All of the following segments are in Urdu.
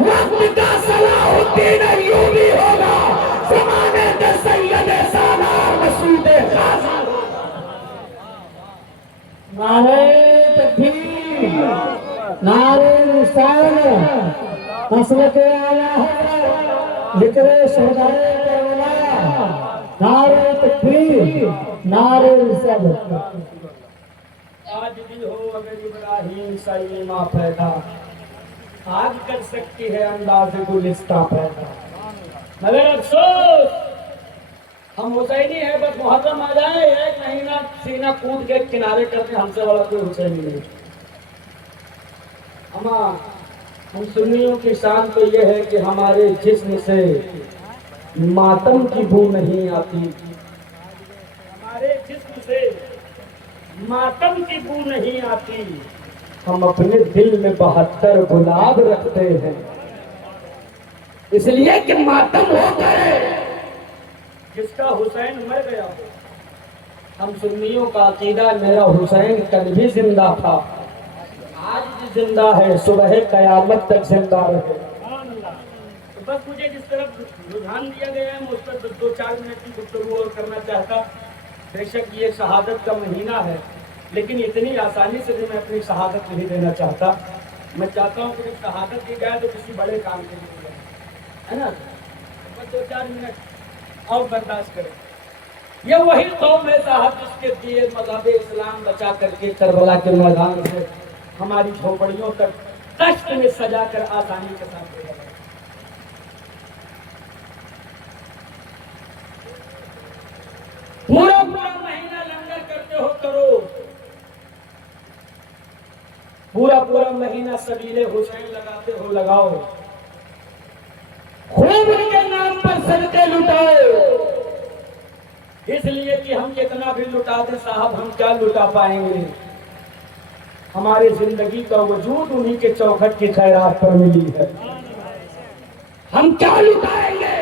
وقت کا صلاح الدین ایوبی ہوگا، زمانے کے سید سالار مسعود غازی ہوگا۔ نعرہ تکبیر، نعرہ رسالت، مسلک اعلیٰ حضرت، ذکر شہدائے کربلا، نعرہ تکبیر، نعرہ رسالت۔ آج بھی ہو اگر ابراہیم سا ایماں پیدا، آج کر سکتی ہے انداز گلستہ پیدا، مگر افسوس ہم حسینی ہیں، بس محرم آ جائے ایک مہینہ سینہ کود کے کنارے کرتے، ہم سے والا کوئی حسینی نہیں۔ ہم سنیوں کی شان تو یہ ہے کہ ہمارے جسم سے ماتم کی بو نہیں آتی، ہمارے جسم سے ماتم کی بو نہیں آتی، ہم اپنے دل میں 72 گلاب رکھتے ہیں، اس لیے کہ ماتم ہو گئے جس کا حسین مر گیا ہو۔ ہم سنیوں کا عقیدہ میرا حسین کل بھی زندہ تھا، آج بھی زندہ ہے، صبح قیامت تک زندہ رہے۔ تو بس مجھے جس طرف رجحان دیا گیا ہے میں اس پر 2-4 منٹ کی گفتگو اور کرنا چاہتا۔ بے شک یہ شہادت کا مہینہ ہے، لیکن اتنی آسانی سے بھی میں اپنی شہادت نہیں دینا چاہتا۔ میں چاہتا ہوں کہ جب شہادت دی جائے تو کسی بڑے کام کے لیے جائے، ہے نا؟ بس 2-4 منٹ اور برداشت کریں۔ یہ وہی قوم ہے صاحب جس کے دیے مذہب اسلام بچا کر کے کربلا کے میدان سے ہماری جھوپڑیوں تک کشت میں سجا کر آسانی کے ساتھ لے گئے۔ پورا مہینہ لنگر کرتے ہو کرو، پورا مہینہ سبیل حسین لگاتے ہو لگاؤ، خوب ان کے نام پر صدقے لٹاؤ، اس لیے کہ ہم کتنا بھی لٹا دیں صاحب ہم کیا لٹا پائیں گے، ہماری زندگی کا وجود انہی کے چوکھٹ کی خیرات پر ملی ہے، ہم کیا لٹائیں گے۔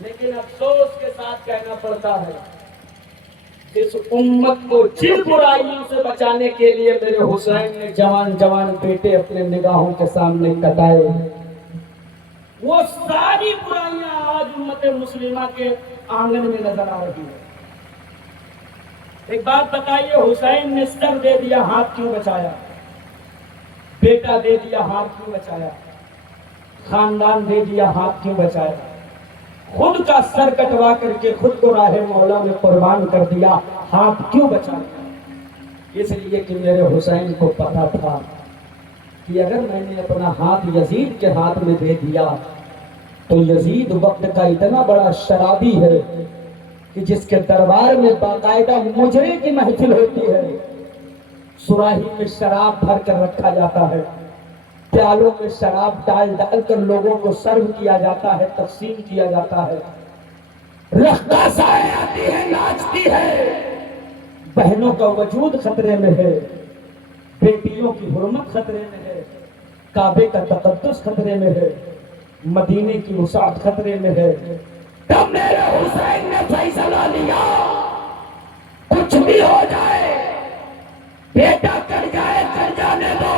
لیکن افسوس کے ساتھ کہنا پڑتا ہے اس امت کو جن برائیوں سے بچانے کے لیے میرے حسین نے جوان بیٹے اپنے نگاہوں کے سامنے کٹائے، وہ ساری برائیاں آج امت مسلمہ کے آنگن میں نظر آ رہی ہیں۔ ایک بات بتائیے، حسین نے سر دے دیا ہاتھ کیوں بچایا؟ بیٹا دے دیا ہاتھ کیوں بچایا؟ خاندان دے دیا ہاتھ کیوں بچایا؟ خود کا سر کٹوا کر کے خود کو راہ مولا میں قربان کر دیا، ہاتھ کیوں بچایا؟ اس لیے کہ میرے حسین کو پتا تھا کہ اگر میں نے اپنا ہاتھ یزید کے ہاتھ میں دے دیا تو یزید وقت کا اتنا بڑا شرابی ہے کہ جس کے دربار میں باقاعدہ مجرے کی محفل ہوتی ہے، سراہی میں شراب بھر کر رکھا جاتا ہے، پیالوں میں شراب ڈال کر لوگوں کو سرو کیا جاتا ہے، تقسیم کیا جاتا ہے، رقاصائیں آتی ہے، ناچتی ہے، بہنوں کا وجود خطرے میں ہے، بیٹیوں کی حرمت خطرے میں ہے، کعبے کا تقدس خطرے میں ہے، مدینے کی وسعت خطرے میں ہے، تب میرے حسین نے فیصلہ لیا کچھ بھی ہو جائے، بیٹا کر جائے کر جانے دو،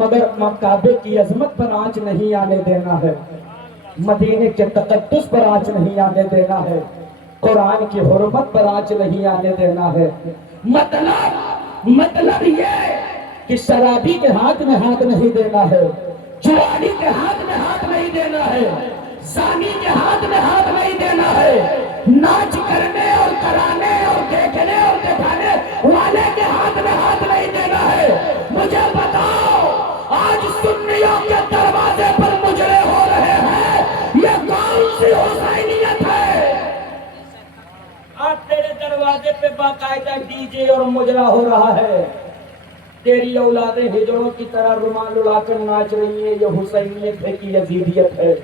مگر کعبے کی عظمت پر آنچ نہیں آنے دینا ہے، مدینے کے تقدس پر آنچ نہیں آنے دینا ہے، قرآن کی حرمت پر آنچ نہیں آنے دینا ہے۔ مطلب یہ کہ شرابی کے ہاتھ میں ہاتھ نہیں دینا ہے، جوانی کے ہاتھ میں ہاتھ نہیں دینا ہے، زانی کے ہاتھ میں ہاتھ نہیں دینا ہے، ناچ کرنے اور کرانے اور دیکھنے اور دکھانے والے کے ہاتھ میں ہاتھ نہیں دینا ہے۔ مجھے بتاؤ آج سنیوں کے دروازے پر مجرے ہو رہے ہیں، یہ کون سی حسینیت ہے؟ آج تیرے دروازے پہ باقاعدہ ڈی جے اور مجرا ہو رہا ہے، تیری اولادیں ہجڑوں کی طرح رومال اڑا کر ناچ رہی ہیں، یہ حسینیت ہے کہ یزیدیت ہے؟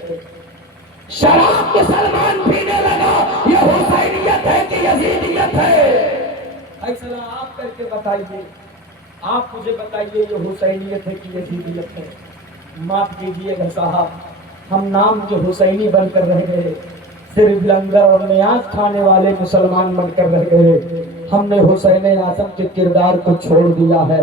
شراب مسلمان پینے لگا، یہ حسینیت ہے کہ یزیدیت ہے؟ فیصلہ آپ کر کے بتائیے، آپ مجھے بتائیے یہ حسینیت ہے کہ یزیدیت ہے؟ معاف کیجیے گا صاحب، ہم نام کے حسینی بن کر رہ گئے، صرف لنگر اور نیاز کھانے والے مسلمان بن کر رہ گئے، ہم نے حسین اعظم کے کردار کو چھوڑ دیا ہے۔